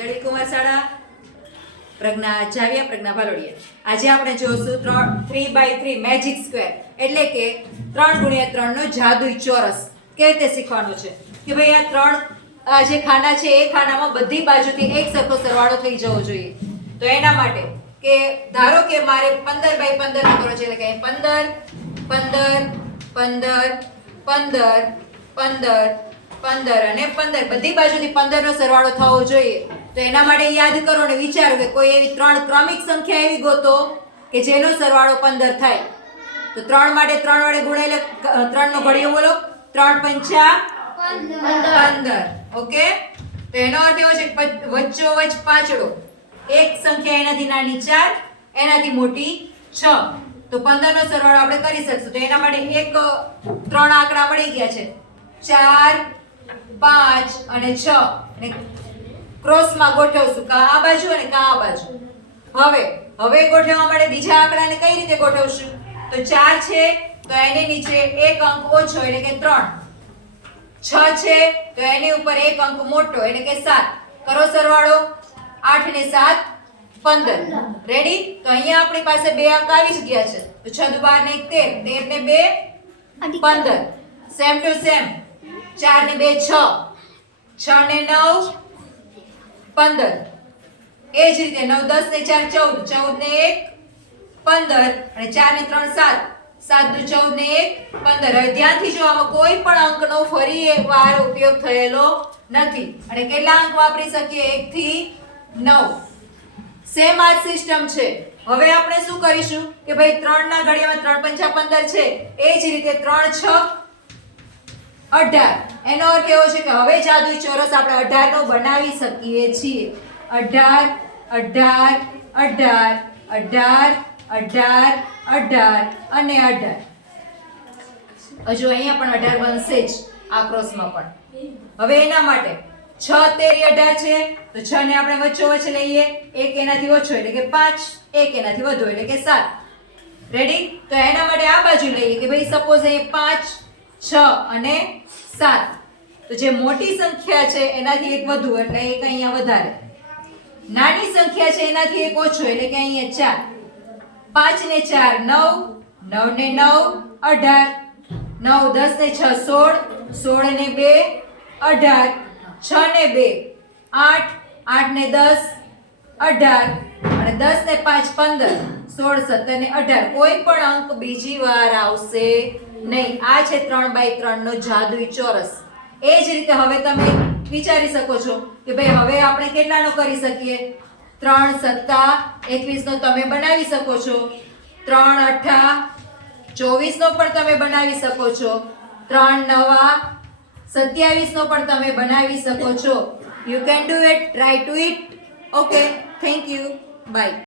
જળી કુમાર શાળા પ્રજ્ઞા જાવિયા પ્રજ્ઞા ભાલોડિયા આજે આપણે જોઈશું 3x3 મેજિક સ્ક્વેર એટલે કે 3x3 નો જાદુઈ ચોરસ કેવી રીતે શીખવાનો છે કે ભાઈ આ ત્રણ જે ખાના છે એ ખાનામાં બધી બાજુથી એક સરખો સરવાળો થઈ જવો જોઈએ તો એના માટે કે ધારો કે મારે 15x15 નો કરો છે એટલે કે 15 15 15 15 15 15 અને 15 બધી બાજુથી 15 નો સરવાળો થવો જોઈએ તો એના માટે યાદ કરો અને વિચારો કે કોઈ એવી ત્રણ ક્રમિક સંખ્યા એવી ગોતો કે જેનો સરવાળો 15 થાય તો 3 માટે 3 વડે ગુણાયેલા 3 નો ઘડિયો બોલો 3 પંચા 15 ઓકે તો એનો અર્થ એવો છે કે વચ્ચોવચ પાંચડો એક સંખ્યા એનાથી નાની 4 એનાથી મોટી 6 તો 15 નો સરવાળો આપણે કરી શકશું તો એના માટે એક ત્રણ આંકડા મળી ગયા છે 4 5 અને 6 અને ક્રોસમાં ગોઠવશું કા આ બાજુ અને કા આ બાજુ હવે ગોઠવવા માટે બીજા આંકડાને કઈ રીતે ગોઠવશું તો 4 છે તો એની નીચે એક અંક ઓછો એટલે કે 3 6 છે તો એની ઉપર એક અંક મોટો એટલે કે 7 કરો સરવાળો 8 ને 7 15 રેડી તો અહીંયા આપણી પાસે બે અંક આવી જ ગયા છે તો 6 દુ 12 ને 1 13 13 ને 2 15 સેમ ટુ સેમ 4 ને 2 6 6 ને 9 15 એ જ રીતે 9 10 ને 4 14 14 ને 1 15 અને 4 ને 3 7 7 દુ 14 ને 1 15 હવે ધ્યાનથી જો આમાં કોઈ પણ અંકનો ફરી એકવાર ઉપયોગ થયેલો નથી અને કેટલા અંક વાપરી શકીએ 1 થી 9 સેમ આ સિસ્ટમ છે હવે આપણે શું કરીશું કે ભાઈ 3 ના ઘડિયામાં 3 પંચા 15 છે એ જ રીતે 3 6 18 એનો અર્થ એવો છે કે હવે જાદુઈ ચોરસ આપણે 18 નો બનાવી શકીએ છીએ 18 18 18 18 18 18 અને 18 હજુ અહીંયા પણ 18 બનશે જ આ ક્રોસમાં પણ હવે એના માટે 6 તેરી 18 છે તો 6 ને આપણે વચ્ચોવચ્ચ લઈએ એક એનાથી ઓછો એટલે કે 5 એક એનાથી વધુ એટલે કે 7 રેડી તો એના માટે આ બાજુ લઈએ કે ભાઈ સપોઝ અહીં 5 6 અને 7 તો જે મોટી સંખ્યા છે એનાથી એક વધુ એટલે એક અહીંયા વધારે નાની સંખ્યા છે એનાથી એક ઓછો એટલે કે અહીંયા 4 5 ને 4 9 9 ને 9 18 9 10 ને 6 16 16 ને 2 18 6 ને 2 8 8 ને 10 18 અને 10 ને 5 15 16 17 ને 18 કોઈ પણ અંક બીજી વાર આવશે નહીં આ છે 3x3 નો જાદુઈ ચોરસ એ જ રીતે હવે તમે વિચારી શકો છો કે ભાઈ હવે આપણે કેટલાનો કરી શકીએ 3 7 21 નો તમે બનાવી શકો છો 3 8 24 નો પણ તમે બનાવી શકો છો 3 9 27 નો પણ તમે બનાવી શકો છો you can do it try to it okay thank you by